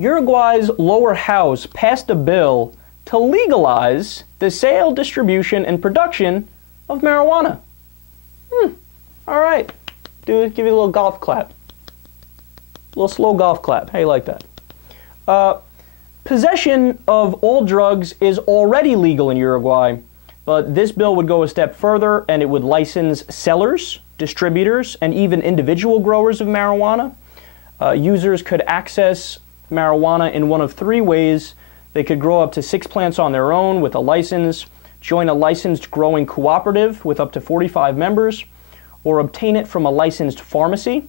Uruguay's lower house passed a bill to legalize the sale, distribution, and production of marijuana. All right. Dude, give you a little golf clap. A little slow golf clap. How you like that? Possession of all drugs is already legal in Uruguay, but this bill would go a step further and it would license sellers, distributors, and even individual growers of marijuana. Users could access marijuana in one of three ways. They could grow up to 6 plants on their own with a license, join a licensed growing cooperative with up to 45 members, or obtain it from a licensed pharmacy.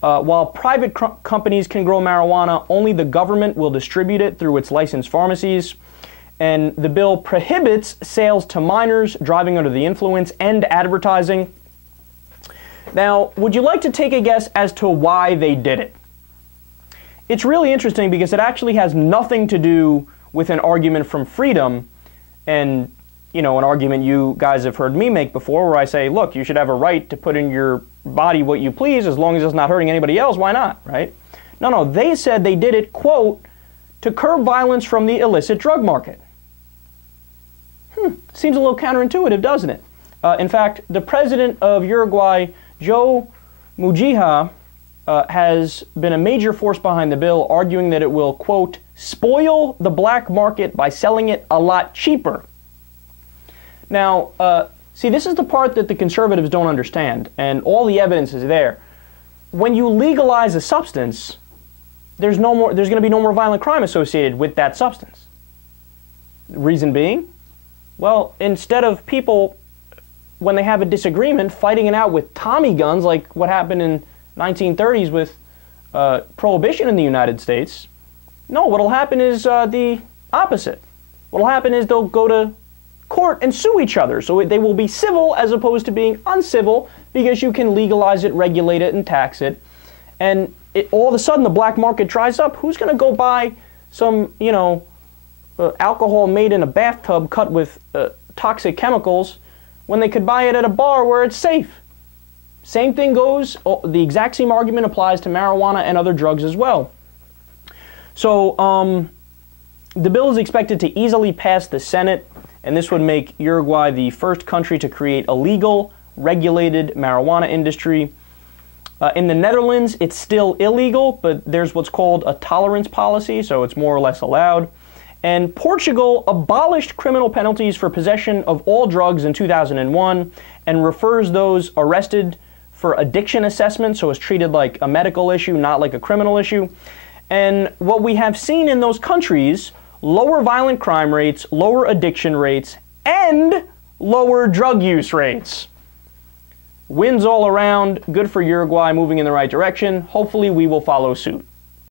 While private companies can grow marijuana, only the government will distribute it through its licensed pharmacies. And the bill prohibits sales to minors, driving under the influence, and advertising. Now, would you like to take a guess as to why they did it? It's really interesting because it actually has nothing to do with an argument from freedom and, you know, an argument you guys have heard me make before where I say, look, you should have a right to put in your body what you please as long as it's not hurting anybody else. Why not, right? No, they said they did it, quote, to curb violence from the illicit drug market. Seems a little counterintuitive, doesn't it? In fact, the president of Uruguay, Joe Mujica, has been a major force behind the bill, arguing that it will, quote, spoil the black market by selling it a lot cheaper. Now, see, this is the part that the conservatives don't understand, and all the evidence is there. When you legalize a substance, there's going to be no more violent crime associated with that substance. Reason being? Well, instead of people, when they have a disagreement, fighting it out with Tommy guns like what happened in 1930s with prohibition in the United States, no, what'll happen is the opposite. What'll happen is they'll go to court and sue each other. So they will be civil as opposed to being uncivil because you can legalize it, regulate it, and tax it. And all of a sudden the black market dries up. Who's going to go buy some, you know, alcohol made in a bathtub cut with toxic chemicals when they could buy it at a bar where it's safe? Same thing goes, the exact same argument applies to marijuana and other drugs as well. So the bill is expected to easily pass the Senate, and this would make Uruguay the first country to create a legal, regulated marijuana industry. In the Netherlands, it's still illegal, but there's what's called a tolerance policy, so it's more or less allowed. And Portugal abolished criminal penalties for possession of all drugs in 2001 and refers those arrested for addiction assessment, so it's treated like a medical issue, not like a criminal issue. And what we have seen in those countries, lower violent crime rates, lower addiction rates, and lower drug use rates. Wins all around, good for Uruguay, moving in the right direction. Hopefully we will follow suit.